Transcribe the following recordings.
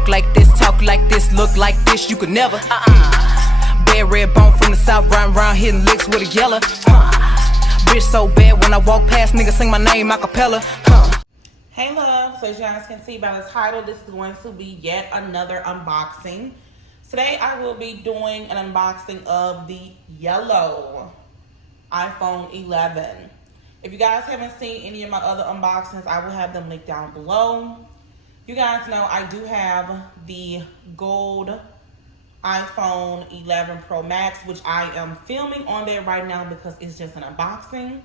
walk like this, talk like this, look like this, you could never. Bad red bone from the south, round hitting licks with a yellow. Bitch so bad when I walk past, niggas sing my name a cappella. Hey love, so as you guys can see by the title, this is going to be yet another unboxing. Today I will be doing an unboxing of the yellow iPhone 11. If you guys haven't seen any of my other unboxings, I will have them linked down below. You guys know I do have the gold iPhone 11 Pro Max, which I am filming on there right now because it's just an unboxing.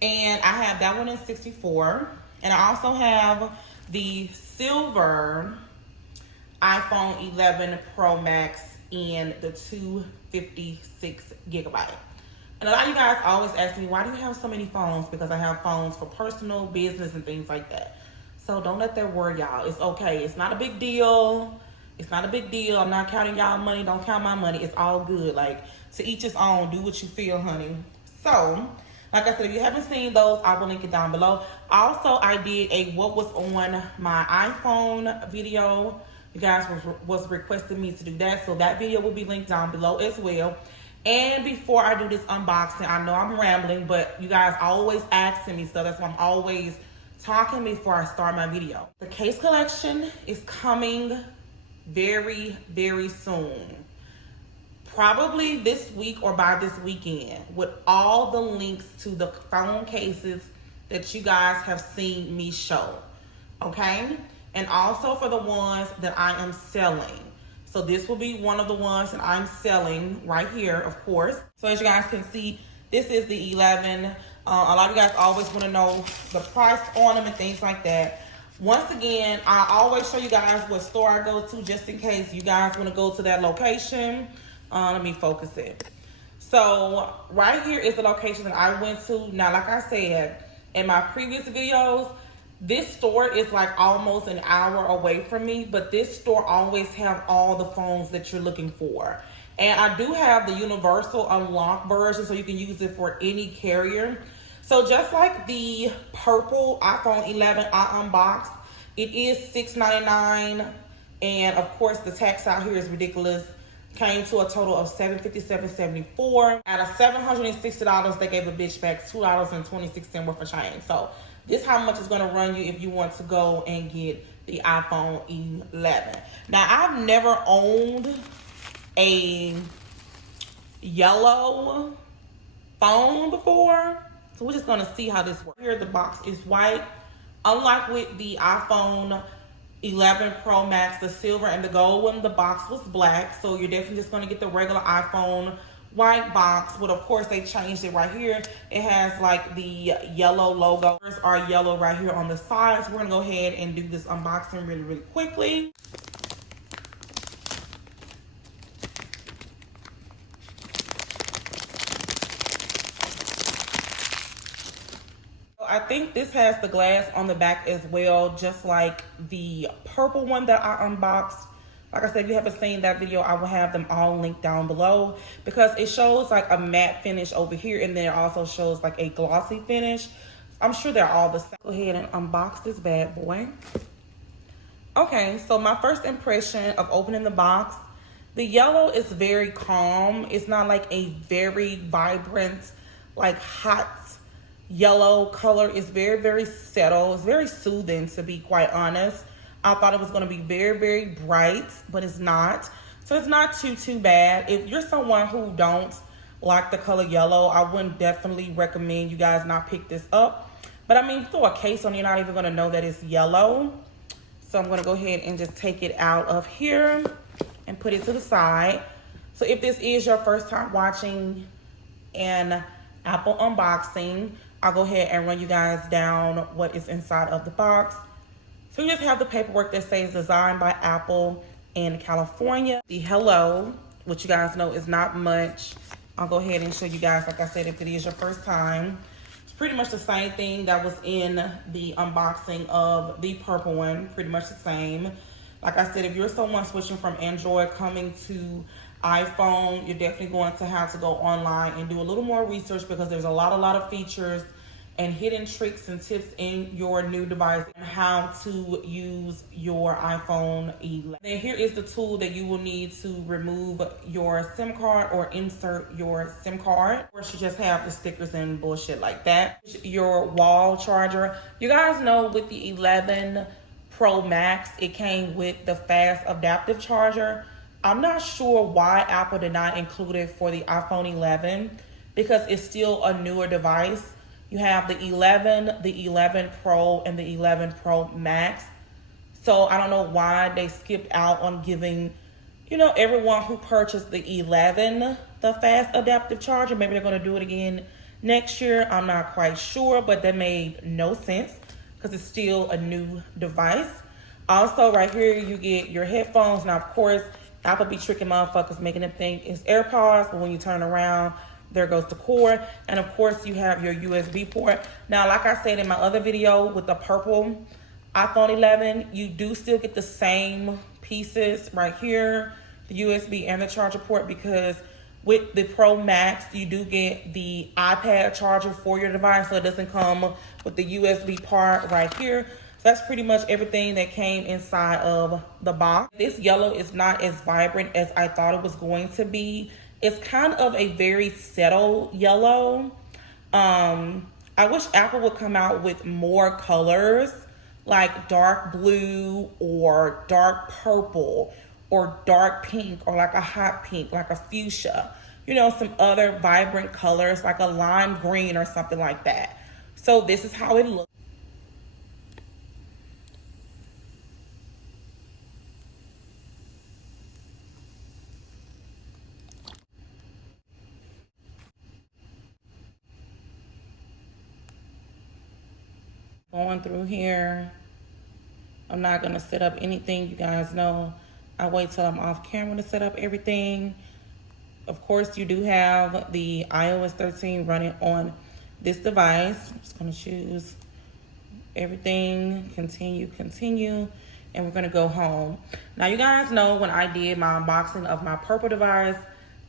And I have that one in 64. And I also have the silver iPhone 11 Pro Max in the 256 gigabyte. And a lot of you guys always ask me, why do you have so many phones? Because I have phones for personal, business, and things like that. So don't let that worry y'all. It's okay. It's not a big deal. It's not a big deal. I'm not counting y'all money. Don't count my money. It's all good. Like, to each his own. Do what you feel, honey. So, like I said, if you haven't seen those, I will link it down below. Also, I did a what was on my iPhone video. You guys was requesting me to do that. So that video will be linked down below as well. And before I do this unboxing, I know I'm rambling, but you guys always asking me, so that's why I'm always talking before I start my video. The case collection is coming very, very soon. Probably this week or by this weekend, with all the links to the phone cases that you guys have seen me show, okay? And also for the ones that I am selling. So this will be one of the ones that I'm selling right here, of course. So as you guys can see, this is the 11. A lot of you guys always want to know the price on them and things like that. Once again, I always show you guys what store I go to just in case you guys want to go to that location. Let me focus it. So right here is the location that I went to. Now, like I said in my previous videos, this store is like almost an hour away from me, but this store always have all the phones that you're looking for. And I do have the universal unlock version, so you can use it for any carrier. So just like the purple iPhone 11 I unboxed, it is $699, and of course the tax out here is ridiculous. Came to a total of $757.74. Out of $760, they gave a bitch back $2.26 worth of change. So this is how much it's gonna run you if you want to go and get the iPhone 11. Now, I've never owned a yellow phone before, so we're just gonna see how this works. Here the box is white. Unlike with the iPhone 11 Pro Max, the silver and the gold one, the box was black. So you're definitely just gonna get the regular iPhone white box, but of course they changed it right here. It has like the yellow logo. Are yellow right here on the sides. We're gonna go ahead and do this unboxing really, really quickly. I think this has the glass on the back as well, just like the purple one that I unboxed. Like I said, if you haven't seen that video, I will have them all linked down below because it shows like a matte finish over here, and then it also shows like a glossy finish. I'm sure they're all the same. Go ahead and unbox this bad boy. Okay, so my first impression of opening the box, the yellow is very calm. It's not like a very vibrant, like hot yellow color. Is very, very settled. It's very soothing, to be quite honest. I thought it was going to be very, very bright, but it's not. So it's not too bad. If you're someone who don't like the color yellow, I wouldn't definitely recommend you guys not pick this up. But I mean, throw a case on, you're not even going to know that it's yellow. So I'm going to go ahead and just take it out of here and put it to the side. So if this is your first time watching an Apple unboxing, I'll go ahead and run you guys down what is inside of the box. So you just have the paperwork that says designed by Apple in California. The hello, which you guys know is not much. I'll go ahead and show you guys, like I said, if it is your first time. It's pretty much the same thing that was in the unboxing of the purple one, pretty much the same. Like I said, if you're someone switching from Android coming to iPhone, you're definitely going to have to go online and do a little more research because there's a lot of features and hidden tricks and tips in your new device and how to use your iPhone 11. Then here is the tool that you will need to remove your SIM card or insert your SIM card. Or you just have the stickers and bullshit like that. Your wall charger. You guys know with the 11 Pro Max, it came with the fast adaptive charger. I'm not sure why Apple did not include it for the iPhone 11 because it's still a newer device. You have the 11, the 11 Pro, and the 11 Pro Max. So I don't know why they skipped out on giving, you know, everyone who purchased the 11 the fast adaptive charger. Maybe they're going to do it again next year. I'm not quite sure, but that made no sense because it's still a new device. Also, right here, you get your headphones. Now, of course, Apple be tricking motherfuckers, making them think it's AirPods, but when you turn around, there goes the cord. And of course, you have your USB port. Now, like I said in my other video with the purple iPhone 11, you do still get the same pieces right here, the USB and the charger port, because with the Pro Max, you do get the iPad charger for your device, so it doesn't come with the USB part right here. That's pretty much everything that came inside of the box. This yellow is not as vibrant as I thought it was going to be. It's kind of a very settled yellow. I wish Apple would come out with more colors, like dark blue or dark purple or dark pink or like a hot pink, like a fuchsia. You know, some other vibrant colors like a lime green or something like that. So this is how it looks. Going through here, I'm not gonna set up anything. You guys know I wait till I'm off camera to set up everything. Of course, you do have the iOS 13 running on this device. I'm just gonna choose everything, continue, and we're gonna go home. Now, you guys know when I did my unboxing of my purple device,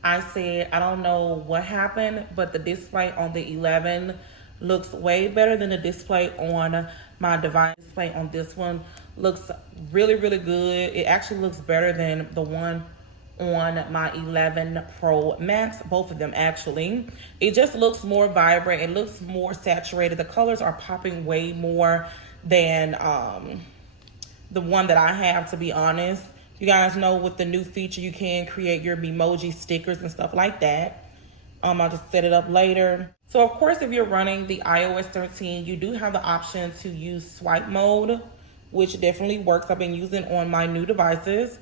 I said, I don't know what happened, but the display on the 11 looks way better than the display on my device. Display on this one looks really, really good. It actually looks better than the one on my 11 Pro Max, both of them actually. It just looks more vibrant. It looks more saturated. The colors are popping way more than the one that I have, to be honest. You guys know with the new feature, you can create your emoji stickers and stuff like that. I'll just set it up later. So of course, if you're running the iOS 13, you do have the option to use swipe mode, which definitely works. I've been using on my new devices.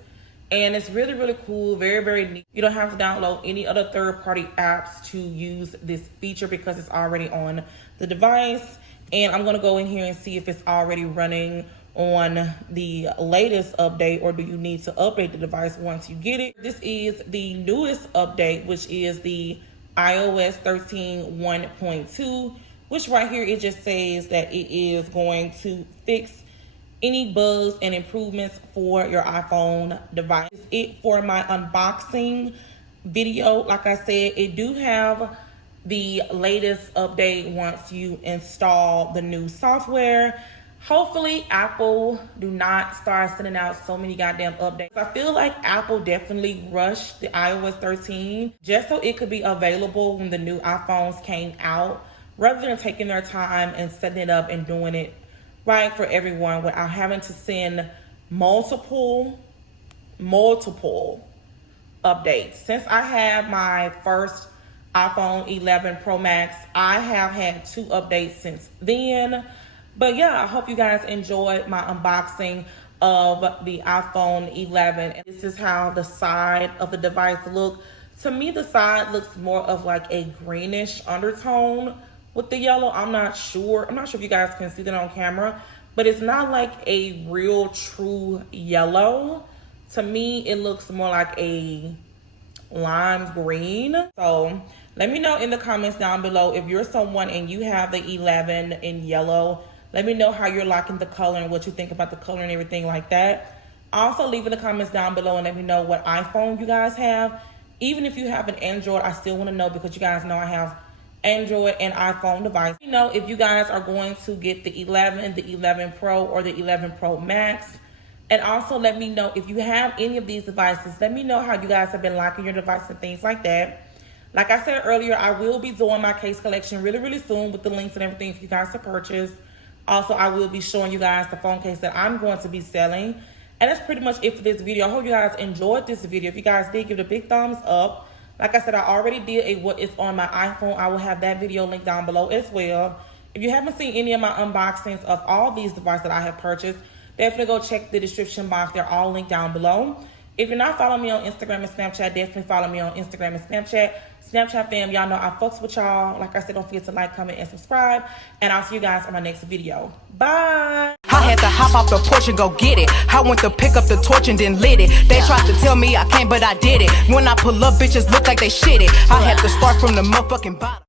And it's really, really cool, very, very neat. You don't have to download any other third-party apps to use this feature because it's already on the device. And I'm gonna go in here and see if it's already running on the latest update, or do you need to update the device once you get it. This is the newest update, which is the iOS 13 1.2, which right here, it just says that it is going to fix any bugs and improvements for your iPhone device. That's it for my unboxing video. Like I said, it do have the latest update once you install the new software. Hopefully Apple do not start sending out so many goddamn updates. I feel like Apple definitely rushed the iOS 13 just so it could be available when the new iPhones came out, rather than taking their time and setting it up and doing it right for everyone without having to send multiple updates. Since I have my first iPhone 11 Pro Max, I have had 2 updates since then. But yeah, I hope you guys enjoyed my unboxing of the iPhone 11. And this is how the side of the device look. To me, the side looks more of like a greenish undertone with the yellow. I'm not sure if you guys can see that on camera, but it's not like a real true yellow. To me, it looks more like a lime green. So let me know in the comments down below if you're someone and you have the 11 in yellow. Let me know how you're liking the color and what you think about the color and everything like that. Also, leave in the comments down below and let me know what iPhone you guys have. Even if you have an Android, I still want to know, because you guys know I have Android and iPhone device. You know, if you guys are going to get the 11, the 11 Pro, or the 11 Pro Max. And also let me know if you have any of these devices. Let me know how you guys have been liking your device and things like that. Like I said earlier, I will be doing my case collection really soon with the links and everything for you guys to purchase. Also, I will be showing you guys the phone case that I'm going to be selling. And that's pretty much it for this video. I hope you guys enjoyed this video. If you guys did, give it a big thumbs up. Like I said, I already did a what is on my iPhone. I will have that video linked down below as well. If you haven't seen any of my unboxings of all these devices that I have purchased, definitely go check the description box. They're all linked down below. If you're not following me on Instagram and Snapchat, definitely follow me on Instagram and Snapchat. Snapchat fam, y'all know I fucks with y'all. Like I said, don't forget to like, comment, and subscribe. And I'll see you guys on my next video. Bye. I had to hop off the porch and go get it. I went to pick up the torch and then lit it. They tried to tell me I can't, but I did it. When I pull up, bitches look like they shit it. I had to start from the motherfucking bottom.